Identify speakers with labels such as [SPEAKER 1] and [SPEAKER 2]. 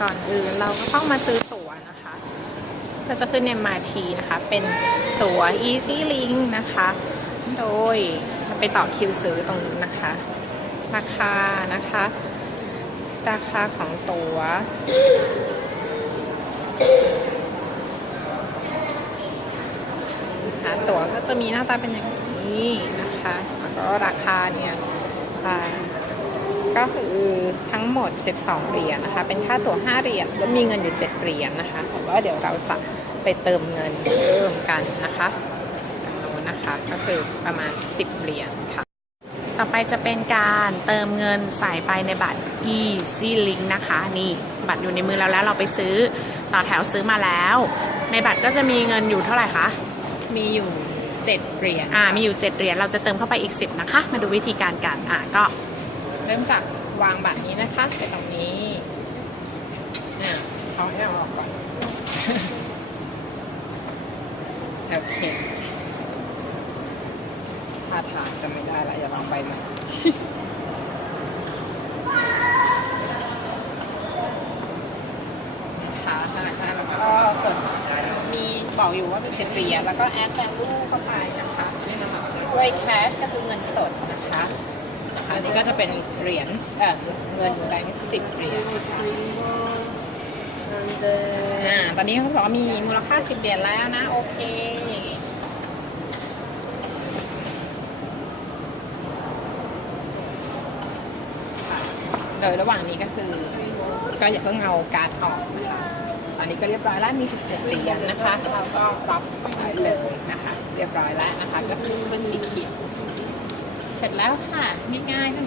[SPEAKER 1] ก่อนอื่นเราก็ต้องมาซื้อตั๋วนะคะ ก็จะขึ้น MRT นะคะ เป็นตั๋ว Easy Link นะคะ โดยไปต่อคิวซื้อตรงนู้นนะคะ ราคานะคะ ราคาของตั๋วนะคะตั๋วก็จะมีหน้าตาเป็นอย่างนี้นะคะ แล้วก็ราคาเนี่ยอ่า ก็คือทั้งหมด 12 เหรียญนะคะ เป็นค่าตั๋ว 5 เหรียญแล้วมีเงินอยู่ 7 เหรียญนะคะแต่ว่าเดี๋ยวเราจะไปเติมเงินเพิ่มกันนะคะตรงนู้นนะคะ ก็คือประมาณ 10 เหรียญค่ะ
[SPEAKER 2] ต่อไปจะเป็นการเติมเงินใส่ไปในบัตร Easy Link นะคะ นี่บัตรอยู่ในมือเราแล้วเราไปซื้อต่อแถวซื้อมาแล้ว ในบัตรก็จะมีเงินอยู่เท่าไหร่คะ
[SPEAKER 1] มีอยู่ 7 เหรียญ
[SPEAKER 2] อ่า มีอยู่ 7 เหรียญ เราจะเติมเข้าไปอีก 10 นะคะ มาดูวิธีการกัน อ่าก็
[SPEAKER 1] เริ่มจากวางแบัตรนี้นะคะไปตรงนี้อะเอาให้เอาออกก่อน โอเคท่าทางจะไม่ได้ละอย่าลองไปใหม่นะคะหลังจากนั้นเราก็กดมีบอกอยู่ว่าเป็นเจ็ดเหรียญแล้วก็แอดแ a ลูเข้าไปนะคะด้วยแคชก็คือเงินสดนะคะ อันนี้ก็จะเป็นเหรียญเอ่อเงินแบงค์สิบเหรียญนะคะอ่าตอนนี้เขาบอกว่ามีมูลค่าสิบเหรียญแล้วนะ โอเคค่ะโดยระหว่างนี้ก็คือ ก็อย่าเพิ่งเอาการ์ดออกนะคะตอนนี้ก็เรียบร้อยแล้วมี 17 เหรียญนะคะ เราก็รับไปเลยนะคะ เรียบร้อยแล้วนะคะ ก็จะขึ้นสีเขียว เสร็จแล้วค่ะง่ายๆเท่า